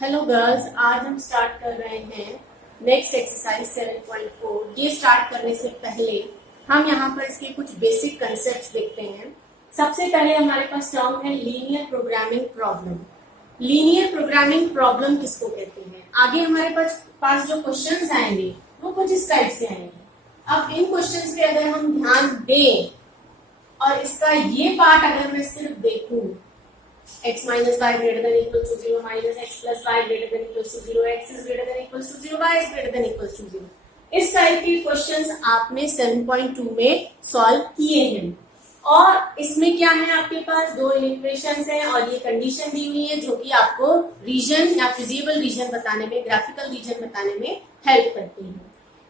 Hello girls, आज हम start कर रहे हैं नेक्स्ट एक्सरसाइज 7.4। ये स्टार्ट करने से पहले हम यहाँ पर इसके कुछ बेसिक कंसेप्ट्स देखते हैं। सबसे पहले हमारे पास टर्म है linear programming problem. Linear programming problem किसको कहते हैं? आगे हमारे पास जो क्वेश्चंस आएंगे वो कुछ इस टाइप से आएंगे। अब इन क्वेश्चंस पे अगर हम ध्यान दें और इसका ये पार्ट अगर मैं सिर्फ देखूं, x minus y greater than equals to 0 minus x plus y greater than equals to 0, x is greater than equals to 0, y is greater than equals to 0, इस टाइप के क्वेश्चंस आपने 7.2 में सॉल्व किए हैं। और इसमें क्या है, आपके पास दो इक्वेशंस हैं और ये कंडीशन दी हुई है जो कि आपको रीजन या फिजिबल रीजन बताने में, ग्राफिकल रीजन बताने में हेल्प करती है।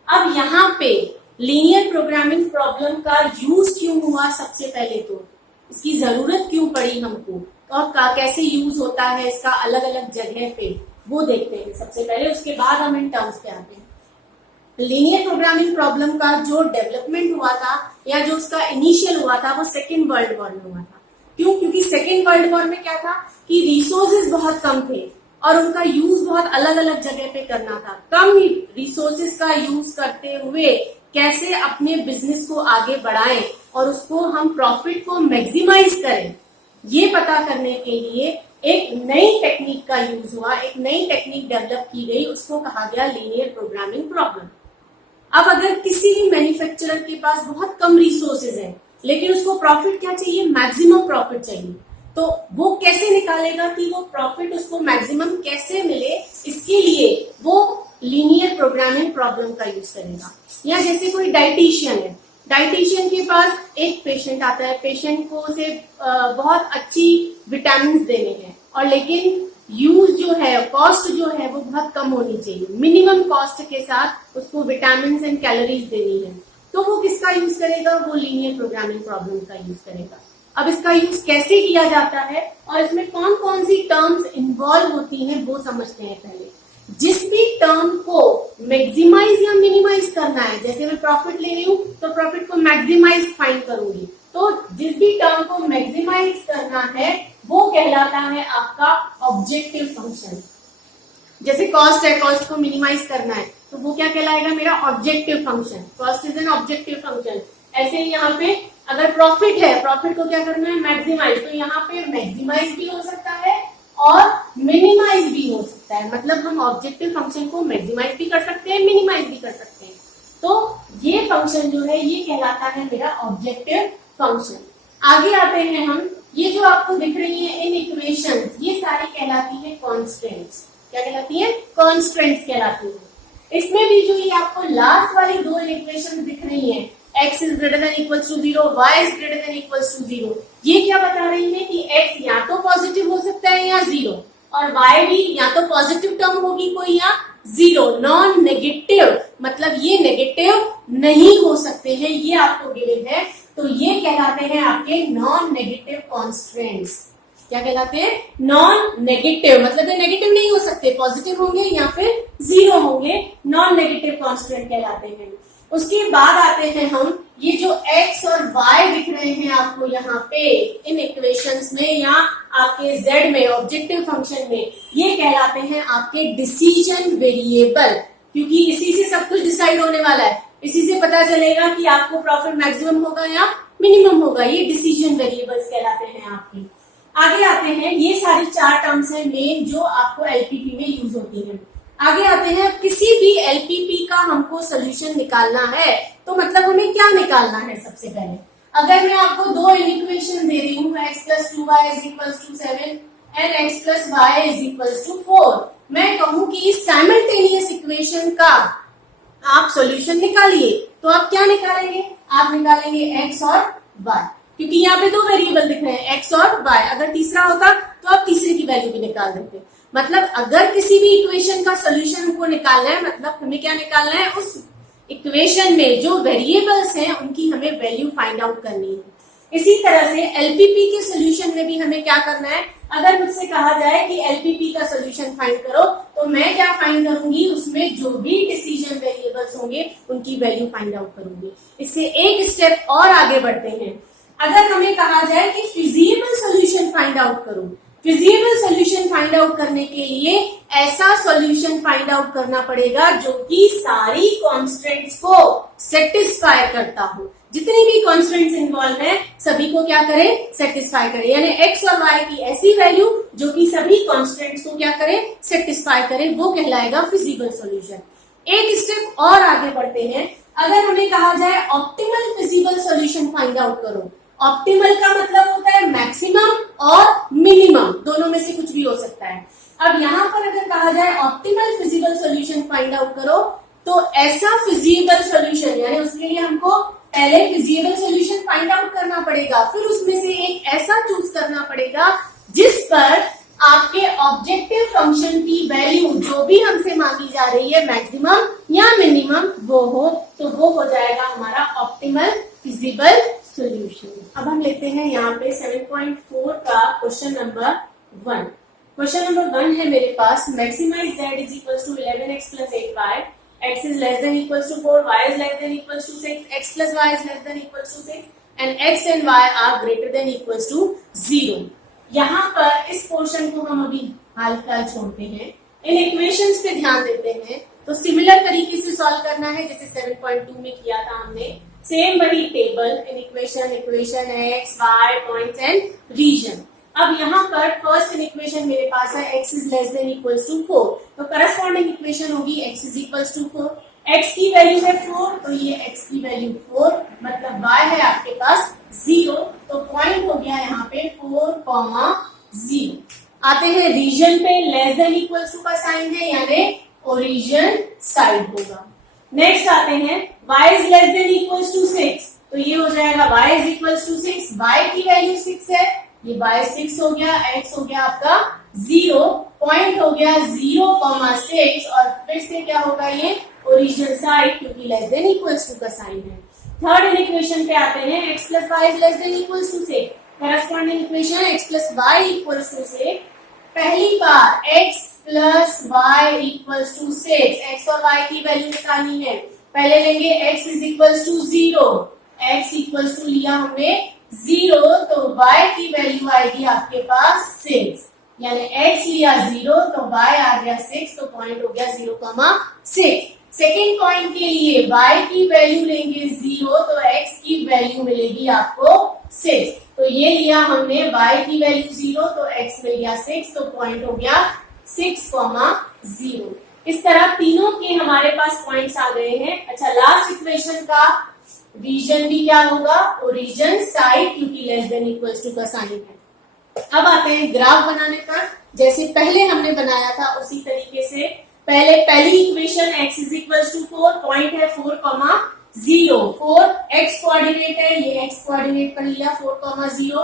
अब यहाँ पे लीनियर प्रोग्रामिंग प्रॉब्लम का यूज क्यों हुआ? सबसे पहले तो इसकी जरूरत क्यों पड़ी हमको और कैसे यूज होता है इसका अलग अलग जगह पे, वो देखते हैं सबसे पहले। उसके बाद हम इन टर्म्स पे आते हैं। लीनियर प्रोग्रामिंग प्रॉब्लम का जो डेवलपमेंट हुआ था या जो उसका इनिशियल हुआ था वो सेकेंड वर्ल्ड वॉर में हुआ था। क्यों? क्योंकि सेकेंड वर्ल्ड वॉर में क्या था कि रिसोर्सेज बहुत कम थे और उनका यूज बहुत अलग अलग जगह पे करना था। कम रिसोर्सेज का यूज करते हुए कैसे अपने बिजनेस को आगे बढ़ाएं और उसको हम प्रॉफिट को मैक्सिमाइज करें, ये पता करने के लिए एक नई टेक्निक का यूज हुआ, एक नई टेक्निक डेवलप की गई, उसको कहा गया लीनियर प्रोग्रामिंग प्रॉब्लम। अब अगर किसी भी मैन्युफैक्चरर के पास बहुत कम रिसोर्सेज है लेकिन उसको प्रॉफिट क्या चाहिए? मैक्सिमम प्रॉफिट चाहिए, तो वो कैसे निकालेगा कि वो प्रॉफिट उसको मैक्सिमम कैसे मिले? इसके लिए वो लीनियर प्रोग्रामिंग प्रॉब्लम का यूज करेगा। या जैसे कोई डाइटिशियन है, डाइटिशियन के पास एक पेशेंट आता है, पेशेंट को उसे बहुत अच्छी विटामिन देने हैं और लेकिन यूज जो है, कॉस्ट जो है वो बहुत कम होनी चाहिए, मिनिमम कॉस्ट के साथ उसको विटामिन एंड कैलोरीज देनी है, तो वो किसका यूज करेगा? वो लीनियर प्रोग्रामिंग प्रॉब्लम का यूज करेगा। अब इसका यूज कैसे किया जाता है और इसमें कौन कौन सी टर्म्स इन्वॉल्व होती हैं वो समझते हैं पहले। जिस भी टर्म को मैक्सिमाइज या मिनिमाइज करना है, जैसे मैं प्रॉफिट ले रही हूं तो प्रॉफिट को मैक्सिमाइज फाइंड करूंगी, तो जिस भी टर्म को मैक्सिमाइज करना है वो कहलाता है आपका ऑब्जेक्टिव फंक्शन। जैसे कॉस्ट है, कॉस्ट को मिनिमाइज करना है तो वो क्या कहलाएगा? मेरा objective function. Cost is an objective function. ऐसे ही यहाँ पे अगर प्रॉफिट है, प्रॉफिट को क्या करना है? मैक्सिमाइज, तो यहाँ पे मैक्सिमाइज भी हो सकता है और मिनिमाइज भी हो सकता है। मतलब हम ऑब्जेक्टिव फंक्शन को मैक्सिमाइज भी कर सकते हैं, मिनिमाइज भी कर सकते हैं। तो ये फंक्शन जो है ये कहलाता है मेरा ऑब्जेक्टिव फंक्शन। आगे आते हैं हम, ये जो आपको दिख रही है इन इक्वेशंस, ये सारी कहलाती है कॉन्स्टेंट्स। क्या कहलाती है? कॉन्स्टेंट्स कहलाती है। इसमें भी जो ये आपको लास्ट वाली दो इक्वेशन दिख रही है, x is greater than equals to 0, y is greater than equals to 0, ये क्या बता रही है कि x या तो पॉजिटिव हो सकता है या 0 और y भी या तो पॉजिटिव टर्म होगी कोई या 0, नॉन नेगेटिव, मतलब ये नेगेटिव नहीं हो सकते हैं, ये आपको गिवन है। तो ये कहलाते हैं आपके नॉन नेगेटिव कॉन्स्टेंट्स। क्या कहलाते हैं? नॉन नेगेटिव, मतलब ये नेगेटिव नहीं हो सकते, पॉजिटिव होंगे या फिर 0 होंगे, नॉन नेगेटिव कॉन्स्टेंट कहलाते हैं। उसके बाद आते हैं हम, ये जो x और y दिख रहे हैं आपको यहाँ पे इन इक्वेशंस में या आपके z में, ऑब्जेक्टिव फंक्शन में, ये कहलाते हैं आपके डिसीजन वेरिएबल, क्योंकि इसी से सब कुछ डिसाइड होने वाला है। इसी से पता चलेगा कि आपको प्रॉफिट मैक्सिमम होगा या मिनिमम होगा। ये डिसीजन वेरिएबल्स कहलाते हैं आपके। आगे आते हैं, ये सारी चार टर्म्स हैं मेन जो आपको एलपीपी में यूज होती है। आगे आते हैं, किसी भी एलपीपी का हमको सोल्यूशन निकालना है तो मतलब हमें क्या निकालना है? सबसे पहले अगर मैं आपको दो इक्वेशन दे रही हूँ, x plus 2y is equals to 7 and x plus y is equals to 4, मैं कहूँ कि इस साइमल्टेनियस इक्वेशन का आप सोल्यूशन निकालिए, तो आप क्या निकालेंगे? आप निकालेंगे x और y, क्योंकि यहाँ पे दो वेरिएबल दिख रहे हैं x और y। अगर तीसरा होता तो आप तीसरे की वैल्यू भी निकाल देते। मतलब अगर किसी भी इक्वेशन का सोल्यूशन हमको निकालना है, मतलब हमें क्या निकालना है? उस इक्वेशन में जो वेरिएबल्स हैं उनकी हमें वैल्यू फाइंड आउट करनी है। इसी तरह से एलपीपी के सोल्यूशन में भी हमें क्या करना है? अगर मुझसे कहा जाए कि एलपीपी का सोल्यूशन फाइंड करो तो मैं क्या फाइंड करूंगी? उसमें जो भी डिसीजन वेरिएबल्स होंगे उनकी वैल्यू फाइंड आउट करूंगी। इससे एक स्टेप और आगे बढ़ते हैं। अगर हमें कहा जाए कि फिजिबल सोल्यूशन फाइंड आउट करो, फिजिबल सॉल्यूशन फाइंड आउट करने के लिए ऐसा सॉल्यूशन फाइंड आउट करना पड़ेगा जो कि सारी कॉन्स्टेंट्स को सेटिस्फाई करता हो। जितनी भी कॉन्स्टेंट्स इन्वॉल्व है सभी को क्या करे, सेटिस्फाई करे, यानी एक्स और वाई की ऐसी वैल्यू जो कि सभी कॉन्स्टेंट्स को क्या करे, सेटिस्फाई करे, वो कहलाएगा फिजिबल सॉल्यूशन। एक स्टेप और आगे बढ़ते हैं। अगर हमें कहा जाए optimal feasible solution find out करो, ऑप्टिमल का मतलब होता है मैक्सिमम और मिनिमम, दोनों में से कुछ भी हो सकता है। अब यहाँ पर अगर कहा जाए optimal feasible solution find out करो, तो ऐसा फिजिबल सॉल्यूशन, यानी उसके लिए हमको पहले फिजिबल सॉल्यूशन फाइंड आउट करना पड़ेगा, फिर उसमें से एक ऐसा चूज करना पड़ेगा जिस पर आपके ऑब्जेक्टिव फंक्शन की वैल्यू जो भी हमसे मांगी जा रही है मैक्सिमम या मिनिमम वो हो, तो वो हो जाएगा हमारा ऑप्टिमल फिजिबल सॉल्यूशन। अब हम लेते हैं यहाँ पे 7.4 का क्वेश्चन नंबर 1। क्वेश्चन नंबर 1 है मेरे पास, maximise z is equal to 11x plus 8y, x is less than equal to 4, y is less than equal to 6, x plus y is less than equal to 6 and x and y are greater than equal to 0। यहाँ पर इस portion को हम अभी हाल फिलहाल छोड़ते हैं, इन equations पे ध्यान देते हैं। तो सिमिलर तरीके से सॉल्व करना है जैसे 7.2 में किया था हमने, सेम वही table, inequation x y points and region. अब यहाँ पर फर्स्ट इन इक्वेशन मेरे पास है x is less than equals to 4, तो करस्पॉन्डिंग इक्वेशन होगी x is equals to 4, x की वैल्यू है 4, तो ये x की वैल्यू 4, मतलब y है आपके पास 0, तो पॉइंट हो गया यहाँ पे 4,0। आते हैं रीजन पे, लेस देन इक्वल्स टू का साइन है, यानी ओरिजिन साइड होगा। नेक्स्ट आते हैं y is less than equals to 6, तो ये हो जाएगा y is equals to 6, y की वैल्यू 6 है, ये y 6 हो गया, x हो गया आपका 0, पॉइंट हो गया 0,6 और फिर से क्या होगा ये ओरिजिन साइड, क्योंकि लेस देन इक्वल्स टू का साइन है। थर्ड इन इक्वेशन पे आते हैं, x plus y is less than equals to 6, corresponding equation x plus y equals to 6। पहली बार x plus y equals to 6, x और y की वैल्यू निकालनी है। पहले लेंगे x is equals to 0, x equals to लिया हमने 0, तो y की वैल्यू आएगी आपके पास 6, यानी x लिया 0 तो y आ गया 6, तो पॉइंट हो गया 0,6। सेकेंड पॉइंट के लिए y की वैल्यू लेंगे 0, तो x की वैल्यू मिलेगी आपको 6, तो ये लिया हमने y की वैल्यू 0, तो x मिल गया 6, तो पॉइंट हो गया 6,0। इस तरह तीनों के हमारे पास पॉइंट्स आ गए हैं। अच्छा, लास्ट इक्वेशन का रीजन भी क्या होगा, ओरिजिन साइड, क्योंकि लेस देन इक्वल्स टू का साइन है। अब आते हैं ग्राफ बनाने पर, जैसे पहले हमने बनाया था उसी तरीके से। पहली equation x is equals to 4, point है 4,0, 4 x कोऑर्डिनेट है, ये x कोऑर्डिनेट पर लिया 4,0,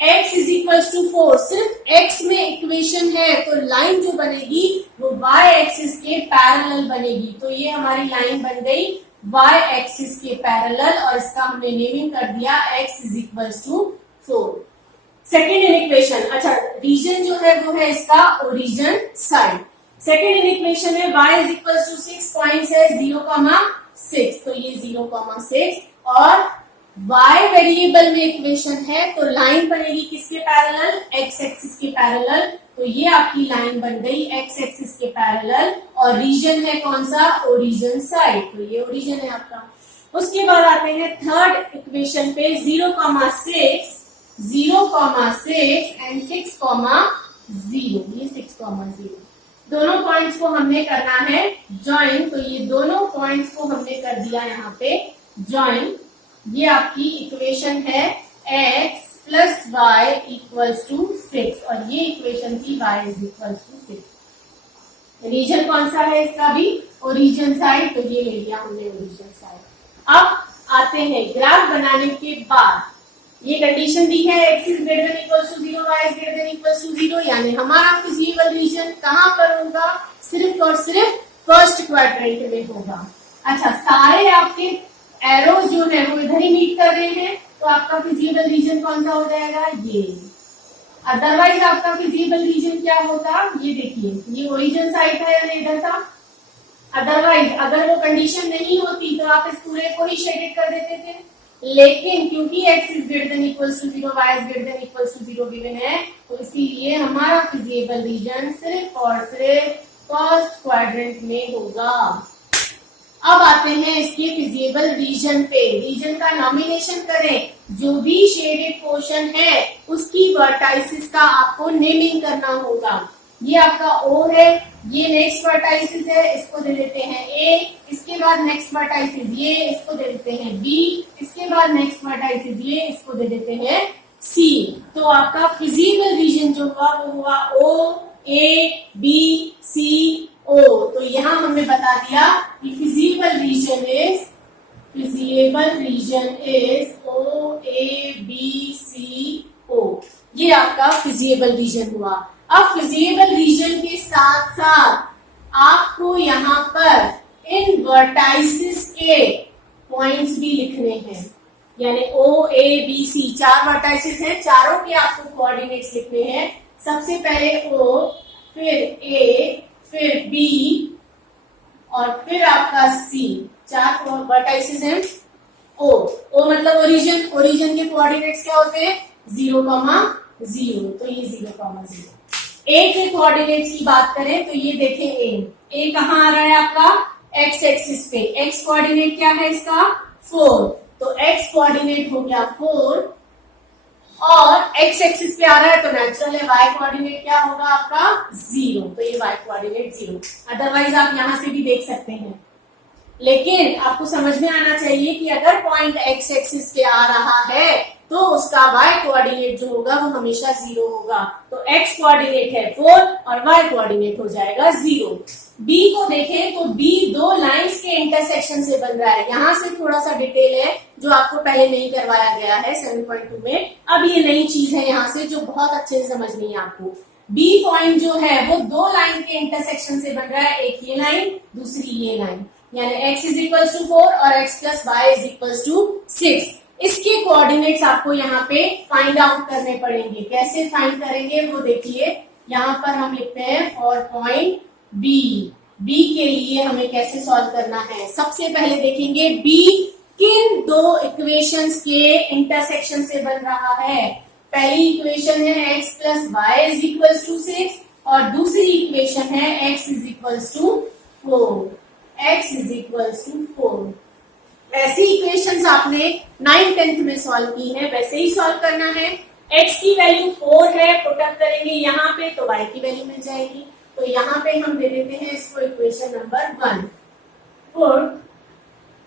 x इज इक्वल्स टू 4, सिर्फ x में इक्वेशन है, तो लाइन जो बनेगी वो y एक्सिस के पैरेलल बनेगी, तो ये हमारी लाइन बन गई y एक्सिस के पैरेलल, और इसका हमने नेमिंग कर दिया x is equals to 4। Second inequation, अच्छा रीजन जो है वो है इसका origin side. Second inequation है y is equals to 6, points है 0,6, तो ये 0,6, और y वेरिएबल में इक्वेशन है, तो लाइन बनेगी किसके पैरेलल, x एक्सिस के पैरेलल, तो ये आपकी लाइन बन गई x एक्सिस के पैरेलल, और रीजन है कौन सा, ओरिजिन साइड, तो ये ओरिजिन है आपका। उसके बाद आते हैं थर्ड इक्वेशन पे, 0,6 एंड 6,0, ये 6,0, दोनों पॉइंट्स को हमने करना है ज्वाइन, तो ये दोनों पॉइंट्स को हमने कर दिया यहाँ पे ज्वाइन। ये आपकी इक्वेशन है x plus y equals to 6, और ये इक्वेशन थी y is equals to 6। Region कौन सा है इसका भी, ओरिजिन साइड, तो ये ले लिया हमने ओरिजिन साइड। अब आते हैं ग्राफ बनाने के बाद, ये कंडीशन दी है x is greater than equals to 0, y is greater than equals to 0, यानी हमारा फिजिबल रीजन कहाँ पर होगा, सिर्फ और सिर्फ फर्स्ट क्वाड्रेंट में होगा। अच्छा, सारे आपके एरोज जो है वो इधर ही मीट कर रहे हैं, तो आपका फिजिबल रीजन कौन सा हो जाएगा, ये। अदरवाइज आपका फिजिबल रीजन क्या होता, ये देखिए, ये ओरिजिन साइड था यानी इधर था। अदरवाइज अगर वो कंडीशन नहीं होती तो आप इस पूरे को ही शेडेड कर देते थे, लेकिन क्योंकि x is greater than equals to 0, y is greater than equals to 0 given है, तो इसीलिए हमारा फिजिबल रीजन सिर्फ और सिर्फ फर्स्ट क्वाड्रेंट में होगा। अब आते हैं इसके फिजिबल रीजन पे। रीजन का नॉमिनेशन करें, जो भी शेडेड पोर्शन है उसकी वर्टाइसिस का आपको नेमिंग करना होगा। ये आपका O है, ये नेक्स्ट वर्टाइसिस है, इसको दे देते हैं A, इसके बाद नेक्स्ट वर्टाइसिस ये, इसको दे देते हैं B, इसके बाद नेक्स्ट वर्टाइसिस ये, इसको दे देते हैं C। तो आपका फिजिबल रीजन जो हुआ वो हुआ O, A, B, C, O। तो यहां हमने बता दिया कि feasible region is O, A, B, C, O। ये आपका फिजिबल रीजन हुआ। अब फिजिबल रीजन के साथ साथ आपको यहाँ पर इन वर्टाइसिस के पॉइंट्स भी लिखने हैं, यानी O, A, B, C 4 vertices हैं, चारों के आपको कोऑर्डिनेट्स लिखने हैं। सबसे पहले O, फिर A, फिर B और फिर आपका C। 4 वर्टाइसिस हैं। O मतलब ओरिजिन के कोऑर्डिनेट्स क्या होते हैं? 0, 0, तो ये 0, 0। A के कोऑर्डिनेट्स की बात करें तो ये देखें A कहाँ आ रहा है आपका? x एक्सिस पे। x कोऑर्डिनेट क्या है इसका? 4, तो x कोऑर्डिनेट हो गया 4 और x एक्सिस पे आ रहा है तो नेचुरल है y कोऑर्डिनेट क्या होगा आपका? 0, तो ये y कोऑर्डिनेट 0। अदरवाइज आप यहां से भी देख सकते हैं, लेकिन आपको समझ में आना चाहिए कि अगर पॉइंट x एक्सिस पे आ रहा है तो उसका y कोऑर्डिनेट जो होगा वो हमेशा 0 होगा। तो x कोऑर्डिनेट है 4 और y कोऑर्डिनेट हो जाएगा 0। B को देखें तो B 2 लाइंस के इंटरसेक्शन से बन रहा है। यहाँ से थोड़ा सा डिटेल है जो आपको पहले नहीं करवाया गया है 7.2 में। अब ये नई चीज है यहाँ से जो बहुत अच्छे से समझनी है आपको। B पॉइंट जो है वो 2 लाइन के इंटरसेक्शन से बन रहा है, एक ये लाइन, दूसरी ये लाइन, यानी x इज इक्वल्स टू 4 और x plus y is equals to 6। इसके कोऑर्डिनेट्स आपको यहाँ पे फाइंड आउट करने पड़ेंगे। कैसे फाइंड करेंगे वो देखिए। यहाँ पर हम लिखते हैं फॉर पॉइंट B के लिए हमें कैसे सॉल्व करना है। सबसे पहले देखेंगे B किन 2 इक्वेशंस के इंटरसेक्शन से बन रहा है। पहली इक्वेशन है x plus y is equals to 6 और दूसरी इक्वेशन है x इज इक्वल्स टू 4। ऐसी इक्वेशंस आपने 9th 10th में सॉल्व की है, वैसे ही सॉल्व करना है। x की वैल्यू 4 है, पुटअप करेंगे यहाँ पे तो y की वैल्यू मिल जाएगी। तो यहाँ पे हम दे देते हैं इसको equation number 1। Put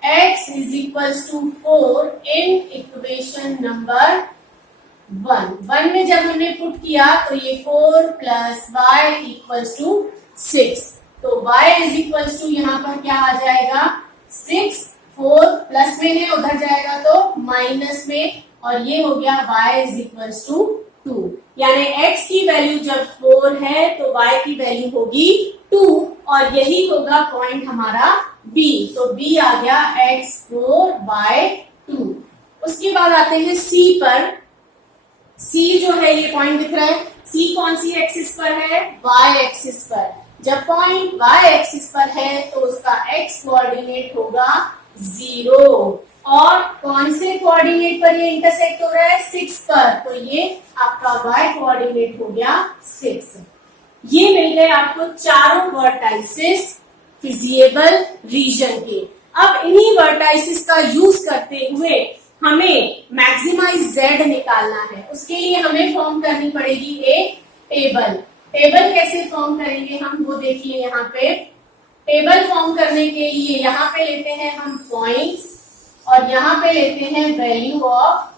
x is equals to 4 in equation number 1 में जब हमने पुट किया तो ये 4 प्लस वाई इक्वल्स टू 6। तो y इज इक्वल्स टू यहाँ पर क्या आ जाएगा? 6, 4 प्लस में है, उधर जाएगा तो माइनस में, और ये हो गया y इज इक्वल्स टू 2। यानी x की वैल्यू जब 4 है तो y की वैल्यू होगी 2 और यही होगा पॉइंट हमारा B। तो B आ गया x 4 y 2। उसके बाद आते हैं C पर। C जो है ये पॉइंट दिख रहा है, C कौन सी एक्सिस पर है? y एक्सिस पर। जब पॉइंट y एक्सिस पर है तो उसका x कोऑर्डिनेट होगा 0 और कौन से कोऑर्डिनेट पर ये इंटरसेक्ट हो रहा है? 6 पर, तो ये आपका y कोऑर्डिनेट हो गया 6। ये मिल गए आपको चारों वर्टाइसिस फिजिबल रीजन के। अब इन्हीं वर्टाइसिस का यूज करते हुए हमें मैक्सिमाइज z निकालना है। उसके लिए हमें फॉर्म करनी पड़ेगी एक टेबल कैसे फॉर्म करेंगे हम वो देखिए। यहाँ पे टेबल फॉर्म करने के लिए यहाँ पे लेते हैं हम पॉइंट्स और यहाँ पे लेते हैं वैल्यू ऑफ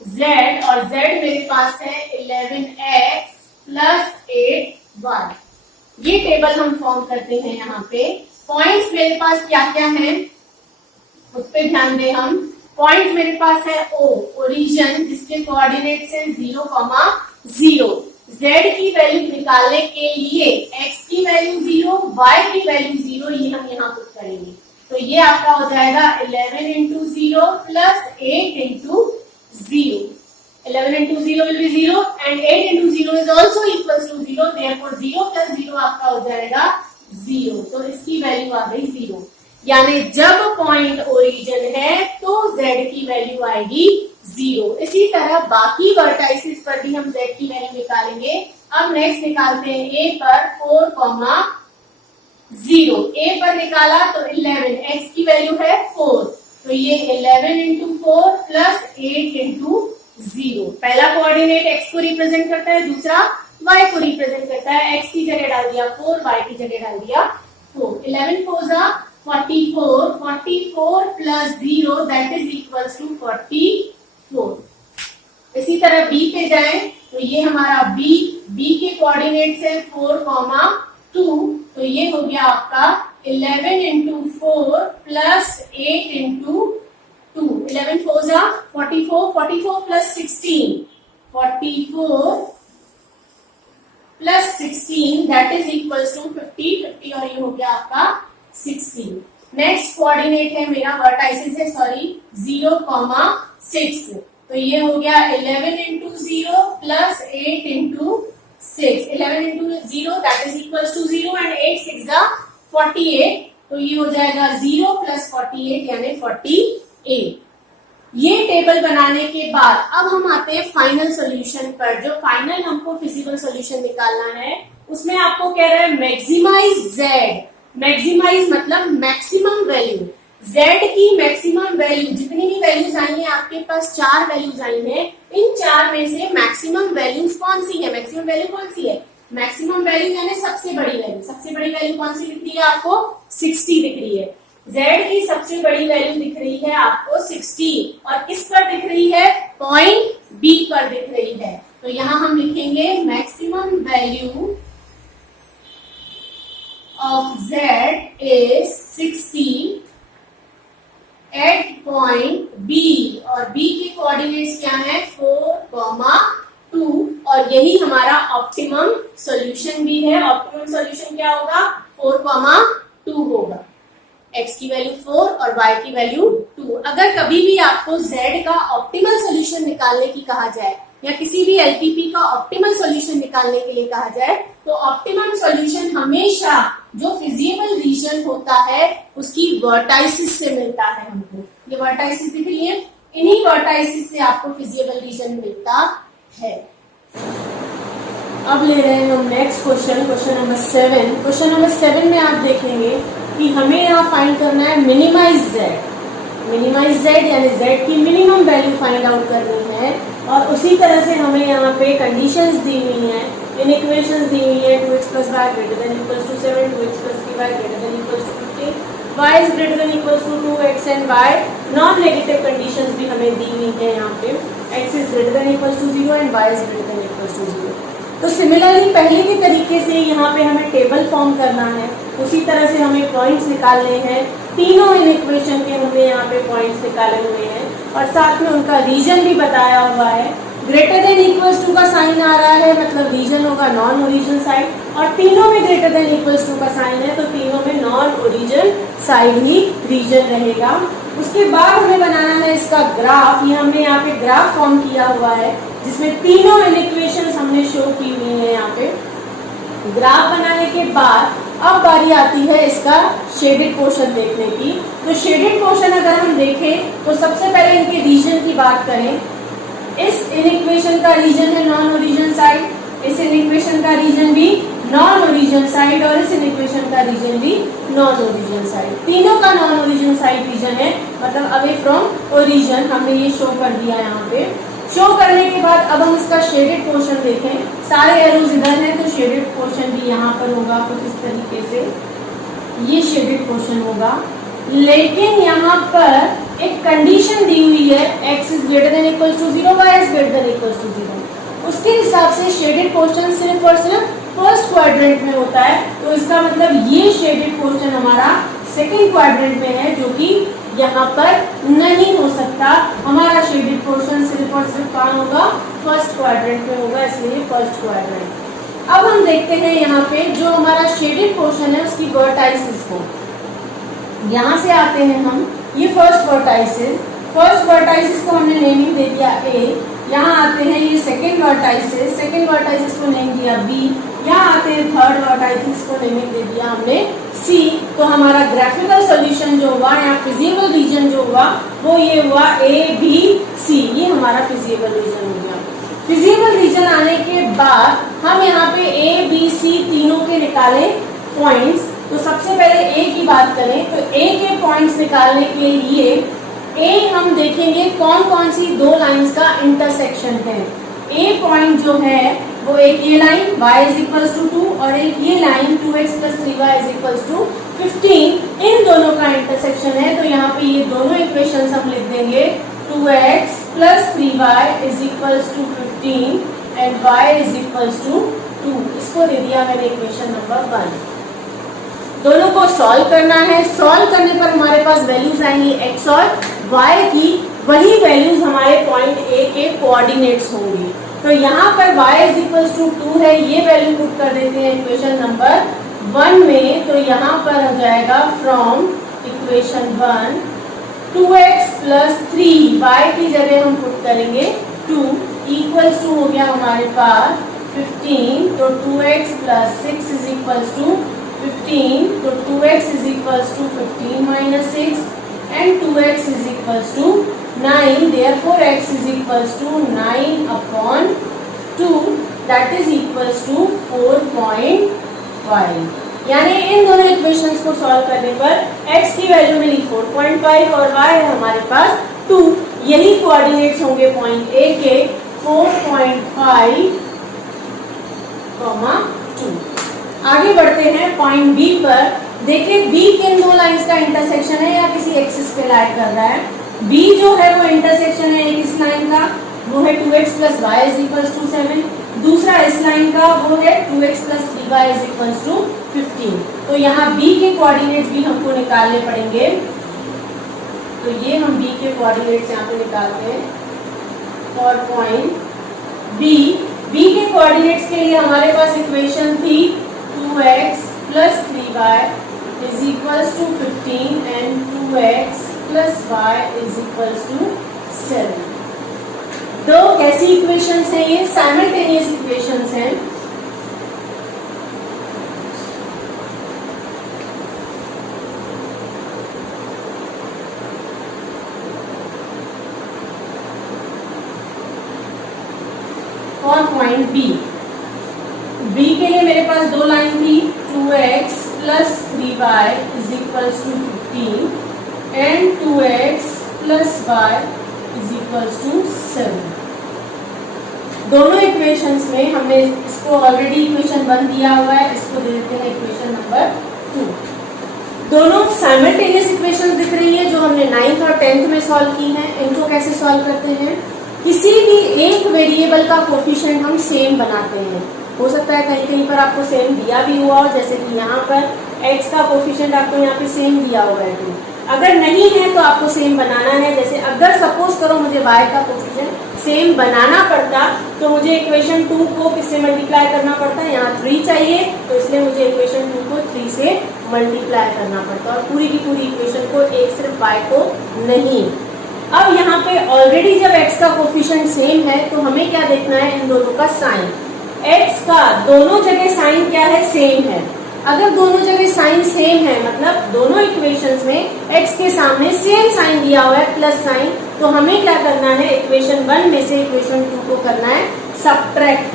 z, और z मेरे पास है 11x प्लस 8y। ये टेबल हम फॉर्म करते हैं। यहाँ पे पॉइंट्स मेरे पास क्या क्या है उस पर ध्यान दें हम। पॉइंट मेरे पास है O, ओरिजिन, जिसके कोऑर्डिनेट्स है 0, 0। z की वैल्यू निकालने के लिए x की वैल्यू 0, y की वैल्यू 0, ये हम यहाँ पुट करेंगे। तो ये आपका हो जाएगा 11 into 0 plus 8 into 0। 11 into 0 will be 0 and 8 into 0 is also equals to 0, therefore 0 plus 0 आपका हो जाएगा 0। तो इसकी वैल्यू आ गई 0। यानी जब पॉइंट ओरिजिन है तो z की वैल्यू आएगी 0। इसी तरह बाकी वर्टाइसिस पर भी हम z की वैल्यू निकालेंगे। अब नेक्स्ट निकालते हैं a पर 4,0। a पर निकाला तो 11, x की वैल्यू है 4, तो ये 11 इंटू 4 प्लस 8 इंटू 0। पहला कोऑर्डिनेट x को रिप्रेजेंट करता है, दूसरा y को रिप्रेजेंट करता है। x की जगह डाल दिया 4, y की जगह डाल दिया 4। 11 4 जा 44, 44 plus 0 that is equals to 44। इसी तरह b पे जाए तो ये हमारा b के कोऑर्डिनेट्स है 4,2, तो ये हो गया आपका 11 इंटू 4 प्लस 8 इंटू 2। 11 4 जा 44, 44 plus 16, 44 plus 16 that is equals to 50, 50 और ये हो गया आपका 16। नेक्स्ट कोऑर्डिनेट है मेरा वर्टाइसिस है 0,6, तो ये हो गया 11 into 0 plus 8 into 6। 11 into 0 that is equals to 0 and 8 6 जा 48, तो ये हो जाएगा 0 प्लस 48 यानी 48। ये टेबल बनाने के बाद अब हम आते हैं फाइनल सॉल्यूशन पर। जो फाइनल हमको फिजिकल सॉल्यूशन निकालना है उसमें आपको कह रहा है मैक्सिमाइज z। मैक्सिमाइज मतलब मैक्सिमम वैल्यू, z की मैक्सिमम वैल्यू, जितनी भी वैल्यूज आई हैं आपके पास 4 वैल्यूज आई हैं, इन 4 में से मैक्सिमम वैल्यूज कौन सी है? मैक्सिमम वैल्यू कौन सी है? मैक्सिमम वैल्यू यानी सबसे बड़ी वैल्यू। सबसे बड़ी वैल्यू कौन सी दिख रही है आपको? 60 दिख रही है। z की सबसे बड़ी वैल्यू दिख रही है आपको 60, और किस पर दिख रही है? पॉइंट B पर दिख रही है। तो यहां हम लिखेंगे maximum value of z is 60 at point B, और B के कोऑर्डिनेट्स क्या है? 4,2, और यही हमारा ऑप्टिमम सॉल्यूशन भी है। ऑप्टिमम सॉल्यूशन क्या होगा? 4,2 होगा। x की वैल्यू 4 और y की वैल्यू 2। अगर कभी भी आपको z का ऑप्टिमल सॉल्यूशन निकालने की कहा जाए या किसी भी एलपीपी का ऑप्टिमल सॉल्यूशन निकालने के लिए कहा जाए, तो ऑप्टिमम सॉल्यूशन हमेशा जो फिजिबल रीजन होता है उसकी वर्टाइसिस से मिलता है। हमको ये वर्टाइसिस दिख रही है, इन्हीं वर्टाइसिस से आपको फिजिबल रीजन मिलता है। अब ले रहे हैं हम next question, question number 7। Question number 7 में आप देखेंगे कि हमें यहाँ फाइंड करना है मिनिमाइज z। मिनिमाइज z यानी z की मिनिमम वैल्यू फाइंड आउट करनी है, और उसी तरह से हमें यहाँ पे कंडीशंस दी हुई हैं, इन इक्वेशंस दी हुई है 2x plus y greater than equals to 7, 2x plus 3y greater than equals to 15, y is greater than equals to 2x and y non negative conditions भी हमें दी हुई है यहाँ पे, x is greater than equals to 0 and y is greater than equals to 0। तो similarly पहले के तरीके से यहाँ पे हमें टेबल फॉर्म करना है, उसी तरह से हमें पॉइंट्स निकालने हैं। तीनों इन इक्वेशन के हमने यहाँ पे पॉइंट्स निकाले हुए हैं, और साथ में उनका रीजन भी बताया हुआ है। ग्रेटर देन इक्वल्स टू का साइन आ रहा है, मतलब रीजन होगा नॉन ओरिजिन साइड, और तीनों में ग्रेटर देन इक्वल्स टू का साइन है, तो तीनों में नॉन ओरिजिन साइड ही रीजन रहेगा। उसके बाद हमें बनाना है इसका ग्राफ। ये हमने यहाँ पे ग्राफ फॉर्म किया हुआ है, जिसमें तीनों इक्वेशंस हमने शो की हुई है। यहाँ पे ग्राफ बनाने के बाद अब बारी आती है इसका शेडेड पोर्शन देखने की। तो शेडेड पोर्शन अगर हम देखें तो सबसे पहले इनके रीजन की बात करें। इस इक्वेशन का रीजन है नॉन ओरिजिन साइड, इस इक्वेशन का रीजन भी नॉन ओरिजिन साइड, और इस इक्वेशन का रीजन भी नॉन ओरिजिन साइड। तीनों का नॉन ओरिजिन साइड रीजन है, मतलब अवे फ्रॉम ओरिजिन। हमने ये शो कर दिया यहाँ पे। शो करने के बाद अब हम इसका शेडेड पोर्शन देखें। सारे एरोज इधर हैं, तो शेडेड पोर्शन भी यहाँ पर होगा कुछ इस तरीके से, ये शेडेड पोर्शन होगा। लेकिन यहाँ पर एक कंडीशन दी हुई है, x is greater than equals to 0, y is greater than equals to 0। उसके हिसाब से शेडेड पोर्शन सिर्फ और सिर्फ फर्स्ट क्वाड्रेंट में होता है, तो इसका मतलब ये शेडेड पोर्शन हमारा सेकेंड क्वाड्रेंट में है, जो कि यहाँ पर नहीं हो सकता। हमारा शेडेड पोर्शन सिर्फ और सिर्फ कहाँ होगा? फर्स्ट क्वाड्रेंट में होगा, इसलिए फर्स्ट क्वाड्रेंट। अब हम देखते हैं यहाँ पे जो हमारा शेडेड पोर्शन है उसकी वर्टाइसिस को। यहाँ से आते हैं हम, ये फर्स्ट वर्टाइसिस को हमने नेमिंग दे दिया A। यहाँ आते हैं ये सेकेंड वर्टाइसिस को नेम दिया B, यहाँ आते हैं थर्ड और आई थिंक इसको नेमिंग दे दिया हमने सी। तो हमारा ग्राफिकल सॉल्यूशन जो हुआ या फिजिबल रीजन जो हुआ वो ये हुआ ए बी सी, ये हमारा फिजिबल रीजन हो गया। फिजिबल रीजन आने के बाद हम यहाँ पे ए बी सी तीनों के निकाले पॉइंट्स। तो सबसे पहले ए की बात करें तो ए के पॉइंट्स निकालने के लिए ए हम देखेंगे कौन कौन सी दो लाइंस का इंटरसेक्शन है। ए पॉइंट जो है वो एक ये line y is equals to 2 और एक ये line 2x plus 3y is equals to 15, इन दोनों का इंटरसेक्शन है। तो यहाँ पे ये दोनों इक्वेशंस हम लिख देंगे 2x plus 3y is equals to 15 and y is equals to 2। इसको दे दिया मैंने इक्वेशन नंबर 1। दोनों को सॉल्व करना है। सॉल्व करने पर हमारे पास वैल्यूज आएंगी x और y की, वही वैल्यूज हमारे पॉइंट ए के कोऑर्डिनेट्स होंगी। तो यहाँ पर y इज इक्वल्स टू 2 है, ये वैल्यू पुट कर देते हैं इक्वेशन नंबर 1 में। तो यहाँ पर हो जाएगा from equation 1 2x plus 3y की जगह हम पुट करेंगे 2 इक्वल्स टू हो गया हमारे पास 15। तो 2x plus 6 is equals to 15। तो 2x is equals to 15 minus 6 and 2x is equals to 9, therefore x is equals to 9 upon 2, that is equals to 4.5। यानी इन दोनों इक्वेशंस को सॉल्व करने पर x की वैल्यू मिली 4.5 और y है हमारे पास 2, यही कोऑर्डिनेट्स होंगे पॉइंट A के 4.5, 2। आगे बढ़ते हैं पॉइंट B पर। देखिए B किन दो लाइंस का इंटरसेक्शन है या किसी एक्सिस पे लाई कर रहा है। B जो है वो इंटरसेक्शन है इस लाइन का, वो है 2x plus y is equals to 7। दूसरा इस लाइन का वो है 2x plus 3y is equals to 15। तो यहाँ B के कोऑर्डिनेट्स भी हमको निकालने पड़ेंगे। तो ये हम B के कोऑर्डिनेट्स यहाँ पे निकालते हैं फॉर पॉइंट B। B के कोऑर्डिनेट्स के लिए हमारे पास इक्वेशन थी 2x plus 3y is equals to 15 and 2x plus y is equals to 7। दो कैसी इक्वेशंस हैं ये? साइमल्टेनियस इक्वेशंस हैं। और पॉइंट B के लिए मेरे पास दो लाइन थी 2x plus 3y is equals to 15 and 2x plus y is equals to 7। दोनों इक्वेशंस में हमने इसको ऑलरेडी इक्वेशन 1 दिया हुआ है, इसको दे देते हैं इक्वेशन नंबर 2। दोनों साइमल्टेनियस इक्वेशंस दिख रही है जो हमने 9th और 10th में सॉल्व की हैं। इनको कैसे सॉल्व करते हैं? किसी भी एक वेरिएबल का कोफिशिएंट हम सेम बनाते हैं। हो सकता है कहीं कहीं पर आपको सेम दिया भी हुआ हो, जैसे कि यहाँ पर x का कोफिशिएंट आपको यहाँ पे सेम दिया हुआ है। अगर नहीं है तो आपको सेम बनाना है। जैसे अगर सपोज करो मुझे y का कोफिशिएंट सेम बनाना पड़ता तो मुझे इक्वेशन 2 को किससे मल्टीप्लाई करना पड़ता है? यहाँ 3 चाहिए, तो इसलिए मुझे इक्वेशन 2 को 3 से मल्टीप्लाई करना पड़ता और पूरी की पूरी इक्वेशन को, एक सिर्फ y को नहीं। अब यहाँ पे ऑलरेडी जब x का कोफिशिएंट सेम है तो हमें क्या देखना है? इन दोनों का साइन। x का दोनों जगह साइन क्या है? सेम है। अगर दोनों जगह साइन सेम है मतलब दोनों इक्वेशंस में x के सामने सेम साइन दिया हुआ है प्लस साइन, तो हमें क्या करना है? इक्वेशन 1 में से इक्वेशन 2 को करना है सब्ट्रैक्ट।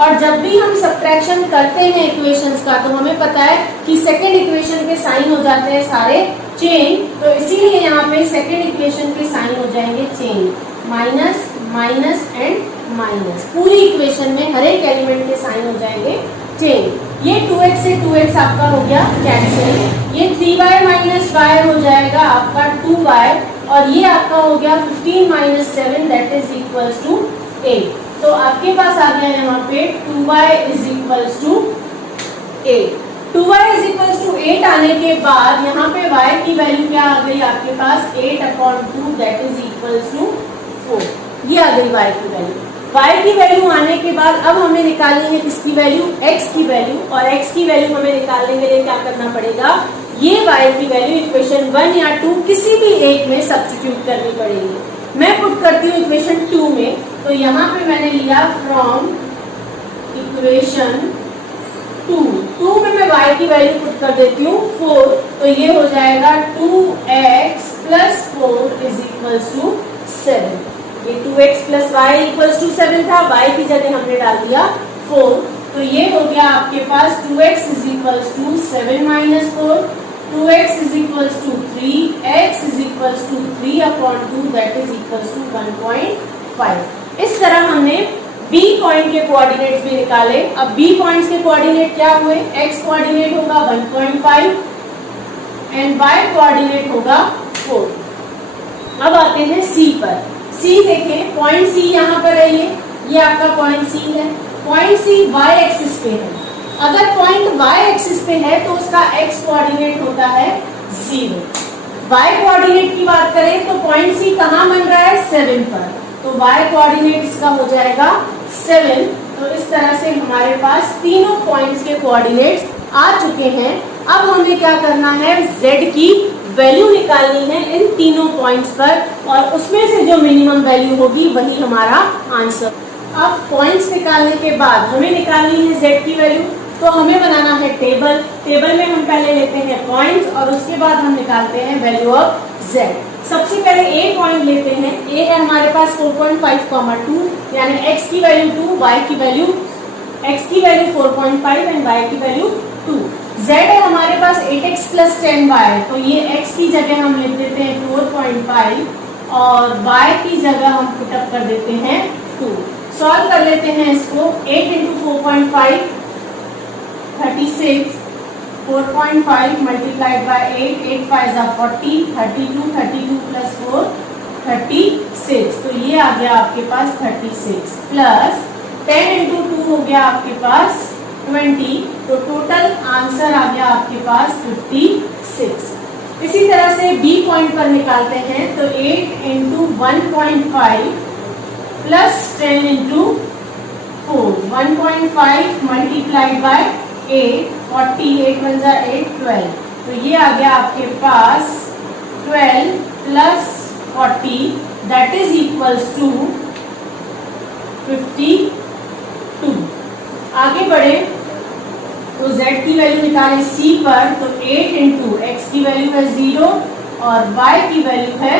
और जब भी हम सब्ट्रैक्शन करते हैं इक्वेशंस का तो हमें पता है कि सेकेंड इक्वेशन के साइन हो जाते हैं सारे चेंज, तो इसीलिए यहाँ पे सेकेंड इक्वेशन के साइन हो जाएंगे change, minus minus and minus. पूरी इक्वेशन में हर एक एलिमेंट के साइन हो जाएंगे चेंज। ये 2x से 2x आपका हो गया कैंसिल, ये 3y माइनस y हो जाएगा आपका 2y, और ये आपका हो गया 15 minus 7 that is equals to 8। तो आपके पास आ गया यहाँ पे 2y is equals to 8। 2y is equals to 8 आने के बाद यहाँ पे y की वैल्यू क्या आ गई आपके पास? 8/2 दैट इज इक्वल्स टू 4। ये आ गई y की वैल्यू। y की वैल्यू आने के बाद अब हमें निकालनी है किसकी वैल्यू? x की वैल्यू। और x की वैल्यू हमें निकालने के लिए क्या करना पड़ेगा? ये y की वैल्यू इक्वेशन 1 या 2 किसी भी एक में सब्स्टिट्यूट करनी पड़ेगी। मैं पुट करती हूँ इक्वेशन 2 में, तो यहाँ पे मैंने लिया फ्रॉम इक्वेशन 2 में मैं y की वैल्यू पुट कर देती हूँ 4, तो ये हो जाएगा 2x plus 4 is equals to 7। ये 2x plus y equals to 7 था, y की जगह हमने डाल दिया 4, तो ये हो गया आपके पास 2x is equals to 7 minus 4, 2x is equals to 3, x is equals to 3 upon 2 that is equals to 1.5। इस तरह हमने B पॉइंट के कोऑर्डिनेट्स भी निकाले। अब B पॉइंट्स के कोऑर्डिनेट क्या हुए, x कोऑर्डिनेट होगा 1.5 एंड y कोऑर्डिनेट होगा 4। अब आते हैं C पर। C देखें, पॉइंट C यहाँ पर है, ये आपका पॉइंट C है। पॉइंट C y एक्सिस पे है। अगर पॉइंट y एक्सिस पे है तो उसका x कोऑर्डिनेट होता है 0। y कोऑर्डिनेट की बात करें तो पॉइंट C कहाँ बन रहा है, 7 पर, तो y कोऑर्डिनेट इसका हो जाएगा 7। तो इस तरह से हमारे पास तीनों पॉइंट्स के कोऑर्डिनेट्स आ चुके हैं। अब हमें क्या करना है, z की वैल्यू निकालनी है इन तीनों पॉइंट्स पर, और उसमें से जो मिनिमम वैल्यू होगी वही हमारा आंसर। अब पॉइंट्स निकालने के बाद हमें निकालनी है z की वैल्यू, तो हमें बनाना है टेबल। टेबल में हम पहले लेते हैं पॉइंट्स और उसके बाद हम निकालते हैं वैल्यू ऑफ z। सबसे पहले a पॉइंट लेते हैं। a है हमारे पास 4.5, 2, यानी x की वैल्यू 2, y की वैल्यू 4.5 एंड y की वैल्यू 2। z है हमारे पास 8x प्लस 10y, तो ये x की जगह हम लिख देते हैं 4.5 और y की जगह हम पुटअप कर देते हैं 2। सॉल्व कर लेते हैं इसको। 8 इंटू 4.5 36, 4.5 मल्टीप्लाइड बाय 8, 8 5 40, 32 प्लस 4 36, तो ये आ गया आपके पास 36 प्लस 10 इंटू 2 हो गया आपके पास 20, तो टोटल आंसर आ गया आपके पास 56। इसी तरह से B पॉइंट पर निकालते हैं, तो 8 into 1.5 plus 10 into 4, 1.5 multiplied by 8, 48 1 जा 8, 12, तो ये आ गया आपके पास 12 plus 40 that is equals to 52। आगे बढ़े तो z की वैल्यू निकालें C पर, तो 8 इंटू x की वैल्यू है 0 और y की वैल्यू है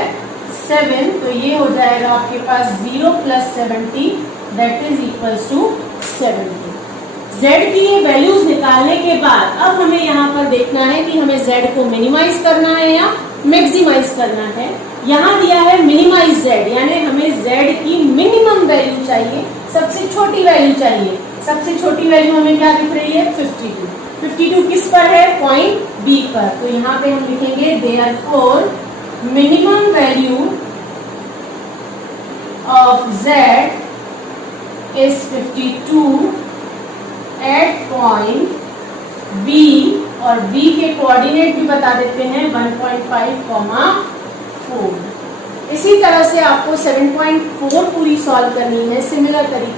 7, तो ये हो जाएगा आपके पास 0 plus 70 that is equals to 70। z की ये वैल्यूज निकालने के बाद अब हमें यहाँ पर देखना है कि हमें z को मिनिमाइज करना है या मैक्सिमाइज करना है। यहाँ दिया है मिनिमाइज z, यानी हमें z की मिनिमम वैल्यू चाहिए, सबसे छोटी वैल्यू चाहिए। सबसे छोटी वैल्यू हमें क्या दिख रही है, 52। 52 किस पर है, पॉइंट B पर, तो यहाँ पे हम लिखेंगे therefore minimum value of z is 52 at point B, और B के कोऑर्डिनेट भी बता देते हैं 1.5, 4। इसी तरह से आपको 7.4 पूरी सॉल्व करनी है सिमिलर तरीके